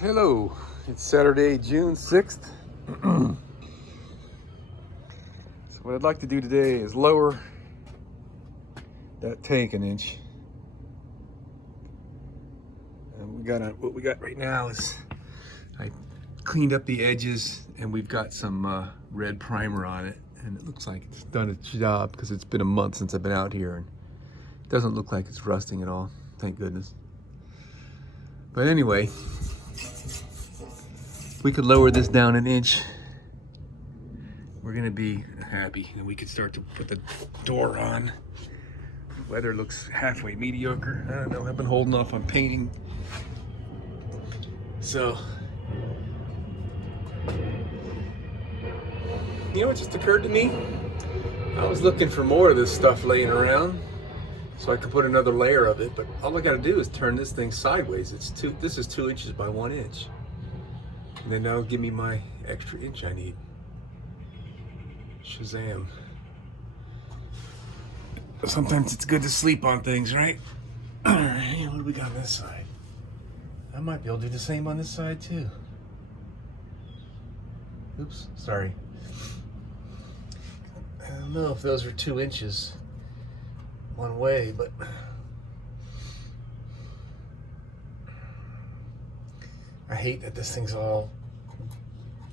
Hello, it's Saturday, June 6th. So what I'd like to do today is lower that tank an inch. And what we got right now is I cleaned up the edges and we've got some red primer on it, and it looks like it's done its job because it's been a month since I've been out here and it doesn't look like it's rusting at all, thank goodness. But anyway, if we could lower this down an inch, we're gonna be happy, and we could start to put the door on. The weather looks halfway mediocre. I don't know, I've been holding off on painting. So, you know what just occurred to me? I was looking for more of this stuff laying around so I could put another layer of it, but all I gotta do is turn this thing sideways. This is 2 inches by 1 inch. And then that'll give me my extra inch I need. Shazam. Sometimes it's good to sleep on things, right? Alright, what do we got on this side? I might be able to do the same on this side too. Oops, sorry. I don't know if those are 2 inches one way, but I hate that this thing's all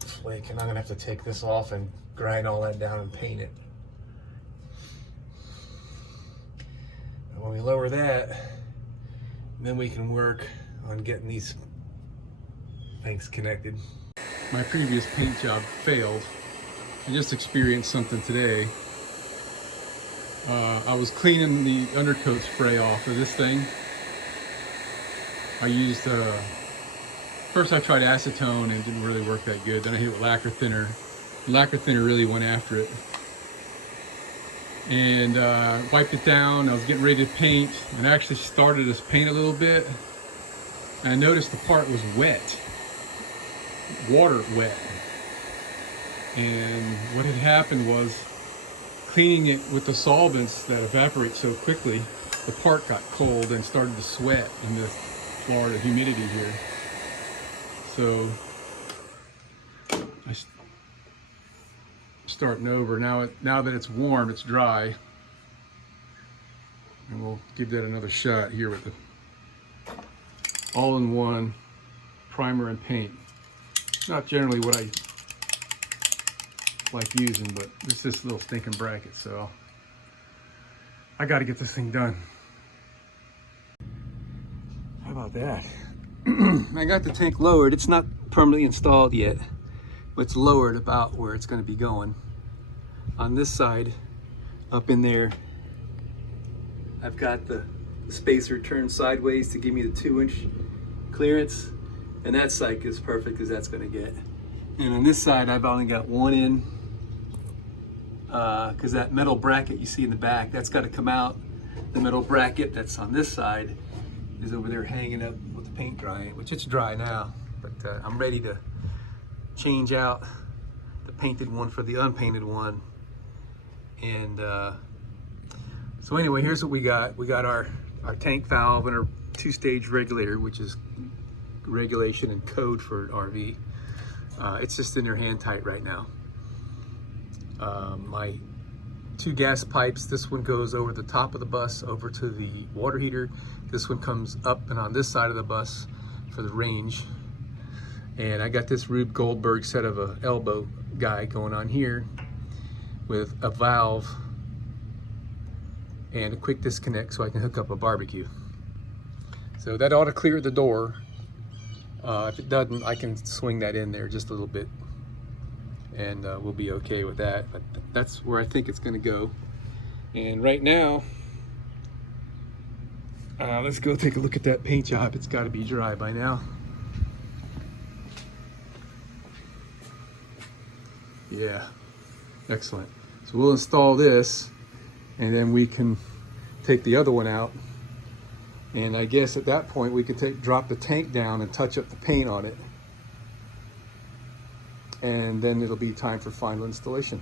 flake, and I'm gonna have to take this off and grind all that down and paint it. And when we lower that, then we can work on getting these things connected. My previous paint job failed. I just experienced something today. I was cleaning the undercoat spray off of this thing. I used, first I tried acetone and it didn't really work that good. Then I hit it with lacquer thinner. Lacquer thinner really went after it. And wiped it down. I was getting ready to paint and I actually started to paint a little bit. And I noticed the part was wet, water wet. And what had happened was, cleaning it with the solvents that evaporate so quickly, the part got cold and started to sweat in the Florida humidity here. So I starting over now. Now that it's warm, it's dry, and we'll give that another shot here with the all-in-one primer and paint. Not generally what I like using, but it's this little stinking bracket, so I got to get this thing done. How about that? I got the tank lowered. It's not permanently installed yet, but it's lowered about where it's going to be going. On this side, up in there, I've got the spacer turned sideways to give me the 2-inch clearance, and that side is perfect as that's going to get. And on this side, I've only got one in, because that metal bracket you see in the back, that's got to come out. The metal bracket that's on this side is over there hanging up with the paint drying, which it's dry now, but I'm ready to change out the painted one for the unpainted one. And so anyway, here's what we got. We got our tank valve and our 2-stage regulator, which is regulation and code for an RV. It's just in there hand tight right now. My 2 gas pipes, this one goes over the top of the bus over to the water heater. This one comes up and on this side of the bus for the range. And I got this Rube Goldberg set of a elbow guy going on here with a valve and a quick disconnect so I can hook up a barbecue. So that ought to clear the door. If it doesn't, I can swing that in there just a little bit, and we'll be okay with that. But that's where I think it's going to go. And right now, let's go take a look at that paint job. It's got to be dry by now. Yeah, excellent. So we'll install this, and then we can take the other one out. And I guess at that point we could drop the tank down and touch up the paint on it. And then it'll be time for final installation.